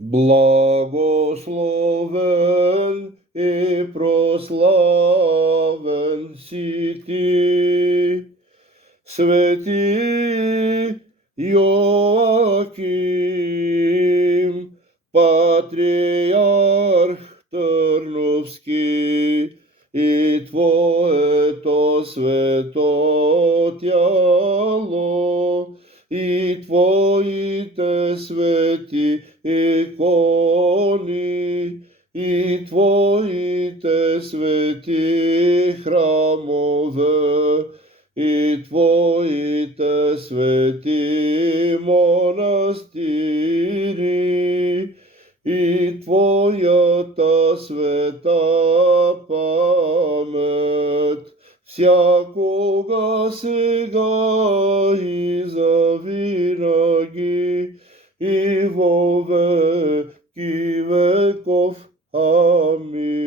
Благословен и прославен си ти, свети Јоаким, патријарх Трновски, и Твоето свето тјало, и Твоите свети икони, и Твоите свети храмове, и Твоите свети монастири, и Твојата света памет, всякога, сега и завинаги, и во веки веков. Амин.